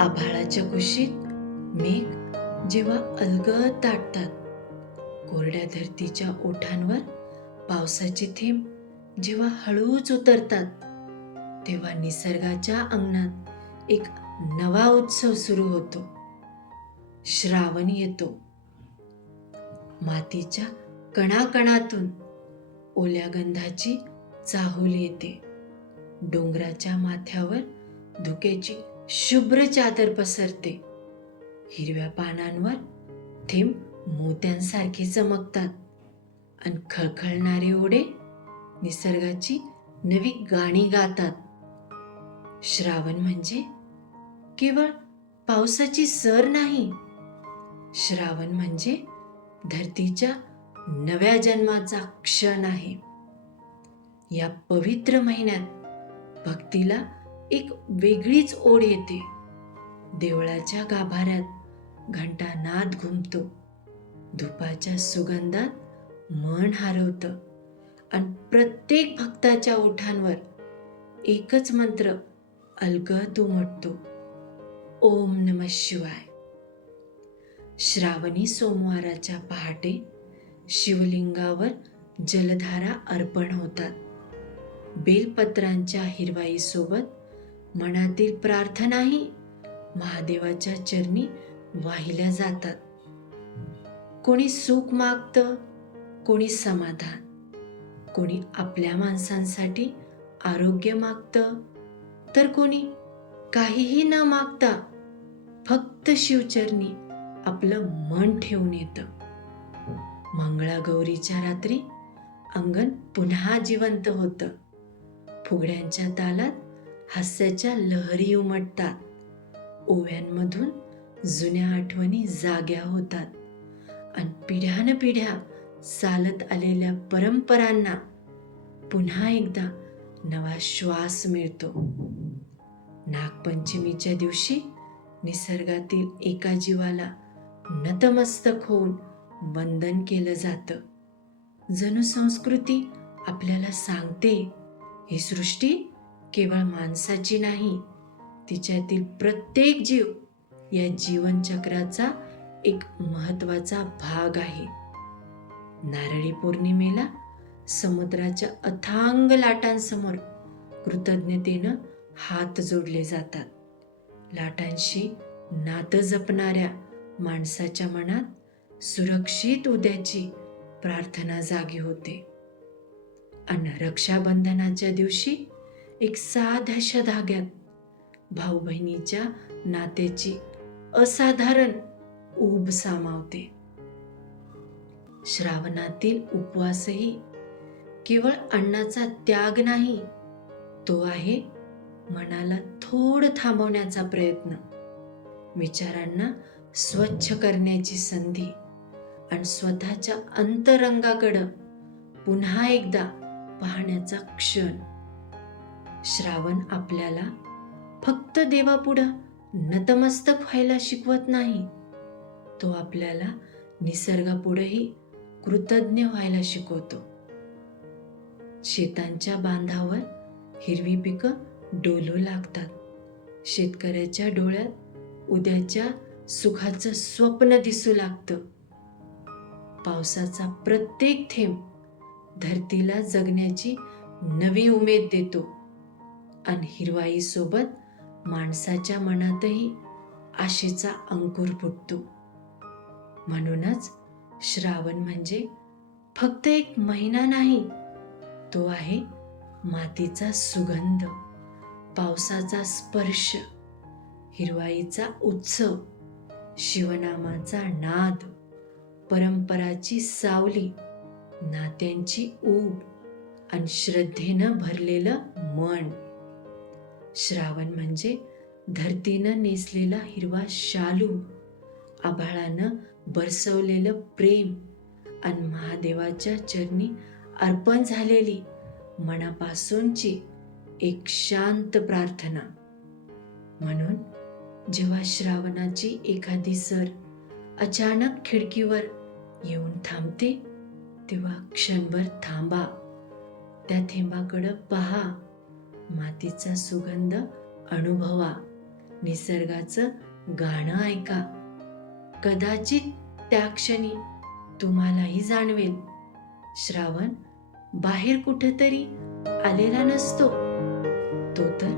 आभाळाच्या कुशीत मेघ जेव्हा अलगद दाटतात, कोरड्या धरतीच्या ओठांवर पावसाचे थेंब जेव्हा हळूच उतरतात, तेव्हा निसर्गाच्या अंगणात एक नवा उत्सव सुरू होतो. श्रावण येतो. मातीच्या कणाकणातून ओल्या गंधाची चाहूल येते. डोंगराच्या माथ्यावर धुक्याची शुभ्र चादर पसरते. हिरव्या पानांवर थेंब मोत्यांसारखे चमकतात आणि खळखळणारे ओढे निसर्गाची नवी गाणी गातात. श्रावण म्हणजे केवळ पावसाची सर नाही. श्रावण म्हणजे धरतीच्या नव्या जन्माचा क्षण आहे. या पवित्र महिन्यात भक्तीला एक वेगळीच ओढ येते. देवळाच्या गाभाऱ्यात घंटानाद घुमतो. धुपाच्या सुगंधात मन हरवतं आणि प्रत्येक भक्ताच्या ओठांवर एकच मंत्र अलगद उमटतो, ओम नमः शिवाय. श्रावणी सोमवाराच्या पहाटे शिवलिंगावर जलधारा अर्पण होतात. बेलपत्रांच्या हिरवाईसोबत मनातील प्रार्थनाही महादेवाच्या चरणी वाहिल्या जातात. कोणी सुख मागतं, कोणी समाधान, कोणी आपल्या माणसांसाठी आरोग्य मागतं, तर कोणी काहीही न मागता फक्त शिवचरणी आपलं मन ठेवून येतं. मंगळागौरीच्या रात्री अंगण पुन्हा जिवंत होतं. फुगड्यांच्या तालात हास्याच्या लहरी उमटतात. ओव्यांमधून जुन्या आठवणी जाग्या होतात आणि पिढ्यानपिढ्या चालत आलेल्या परंपरांना पुन्हा एकदा नवा श्वास मिळतो. नागपंचमीच्या दिवशी निसर्गातील एका जीवाला नतमस्तक होऊन वंदन केलं जातं. जणू संस्कृती आपल्याला सांगते, ही सृष्टी केवळ माणसाची नाही, तिच्यातील प्रत्येक जीव या जीवनचक्राचा एक महत्वाचा भाग आहे. नारळी पौर्णिमेला समुद्राच्या अथांग लाटांसमोर कृतज्ञतेनं हात जोडले जातात. लाटांशी नातं जपणाऱ्या माणसाच्या मनात सुरक्षित उद्याची प्रार्थना जागी होते. आणि रक्षाबंधनाच्या दिवशी एक साध्याशा धाग्यात भाऊ बहिणीच्या नात्याची असाधारण ऊब सामावते. श्रावणातील उपवासही केवळ अन्नाचा त्याग नाही, तो आहे मनाला थोडं थांबवण्याचा प्रयत्न, विचारांना स्वच्छ करण्याची संधी आणि स्वतःच्या अंतरंगाकडं पुन्हा एकदा पाहण्याचा क्षण. श्रावण आपल्याला फक्त देवापुढं नतमस्तक व्हायला शिकवत नाही, तो आपल्याला निसर्गापुढेही कृतज्ञ व्हायला शिकवतो. शेतांच्या बांधावर हिरवी पिकं डोलू लागतात. शेतकऱ्याच्या डोळ्यात उद्याच्या सुखाचं स्वप्न दिसू लागतं. पावसाचा प्रत्येक थेंब धरतीला जगण्याची नवी उमेद देतो आणि हिरवाईसोबत माणसाच्या मनातही आशेचा अंकुर फुटतो. म्हणूनच श्रावण म्हणजे फक्त एक महिना नाही, तो आहे मातीचा सुगंध, पावसाचा स्पर्श, हिरवाईचा उत्सव, शिवनामाचा नाद, परंपराची सावली, नात्यांची ऊब आणि श्रद्धेनं भरलेलं मन. श्रावण म्हणजे धरतीनं नेसलेला हिरवा शालू, आभाळानं बरसवलेलं प्रेम आणि महादेवाच्या चरणी अर्पण झालेली मनापासूनची एक शांत प्रार्थना. म्हणून जेव्हा श्रावणाची एखादी सर अचानक खिडकीवर येऊन थांबते, तेव्हा क्षणभर थांबा, त्या थेंबाकडं पहा, मातीचा सुगंध अनुभवा, निसर्गाचं गाणं ऐका. कदाचित त्या क्षणी तुम्हालाही जाणवेल, श्रावण बाहेर कुठेतरी आलेला नसतो, तो तर